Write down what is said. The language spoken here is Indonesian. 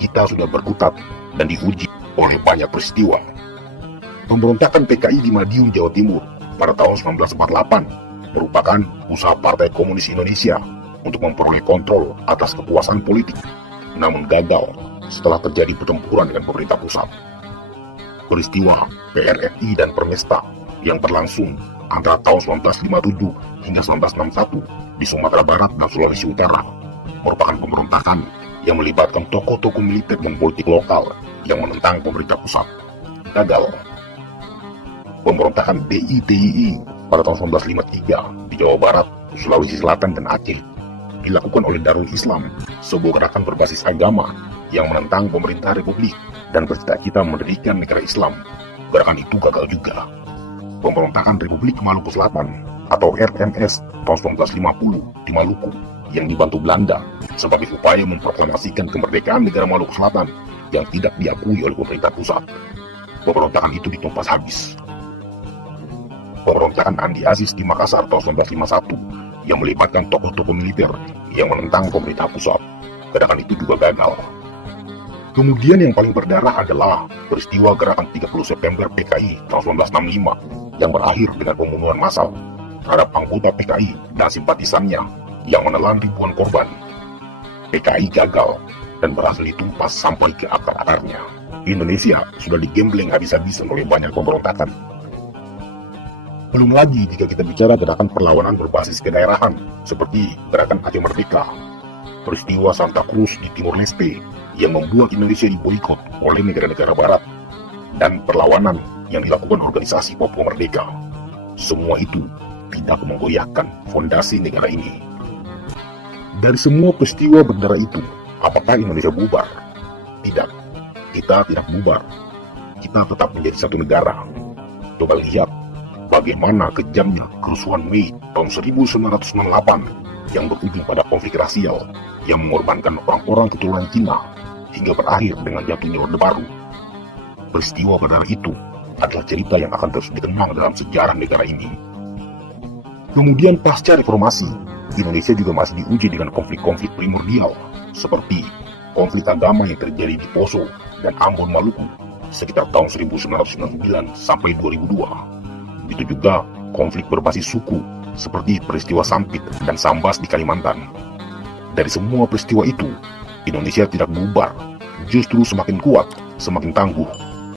kita sudah berkutat dan diuji oleh banyak peristiwa. Pemberontakan PKI di Madiun, Jawa Timur pada tahun 1948 merupakan usaha Partai Komunis Indonesia untuk memperoleh kontrol atas kekuasaan politik, namun gagal setelah terjadi pertempuran dengan pemerintah pusat. Peristiwa PRRI dan Permesta yang berlangsung antara tahun 1957 hingga 1961 di Sumatera Barat dan Sulawesi Utara merupakan pemberontakan yang melibatkan tokoh-tokoh militer dan politik lokal yang menentang pemerintah pusat. Gagal. Pemberontakan DITII pada tahun 1953 di Jawa Barat, Sulawesi Selatan, dan Aceh dilakukan oleh Darul Islam, sebuah gerakan berbasis agama yang menentang pemerintah republik dan bercita-cita mendirikan negara Islam. Gerakan itu gagal juga. Pemberontakan Republik Maluku Selatan atau RMS tahun 1950 di Maluku yang dibantu Belanda sebagai upaya memproklamasikan kemerdekaan negara Maluku Selatan yang tidak diakui oleh pemerintah pusat. Pemberontakan itu ditumpas habis. Pemberontakan Andi Aziz di Makassar tahun 1951 yang melibatkan tokoh-tokoh militer yang menentang pemerintah pusat. Gerakan itu juga gagal. Kemudian yang paling berdarah adalah peristiwa gerakan 30 September PKI tahun 1965 yang berakhir dengan pembunuhan massal terhadap anggota PKI dan simpatisannya yang menelan ribuan korban. PKI gagal dan berhasil ditumpas sampai ke akar-akarnya. Indonesia sudah digembleng habis-habisan oleh banyak pemberontakan. Belum lagi jika kita bicara gerakan perlawanan berbasis kedaerahan seperti gerakan Aceh Merdeka, peristiwa Santa Cruz di Timor Leste yang membuat Indonesia diboikot oleh negara-negara barat, dan perlawanan yang dilakukan organisasi Papua Merdeka. Semua itu tidak menggoyahkan fondasi negara ini. Dari semua peristiwa berdarah itu, apakah Indonesia bubar? Tidak, kita tidak bubar. Kita tetap menjadi satu negara. Coba lihat bagaimana kejamnya kerusuhan Mei tahun 1998 yang berujung pada konflik rasial yang mengorbankan orang-orang keturunan Cina hingga berakhir dengan jatuhnya Orde Baru. Peristiwa berdarah itu adalah cerita yang akan terus dikenang dalam sejarah negara ini. Kemudian pasca reformasi, Indonesia juga masih diuji dengan konflik-konflik primordial seperti konflik agama yang terjadi di Poso dan Ambon, Maluku sekitar tahun 1999 sampai 2002. Itu juga konflik berbasis suku seperti peristiwa Sampit dan Sambas di Kalimantan. Dari semua peristiwa itu, Indonesia tidak bubar, justru semakin kuat, semakin tangguh,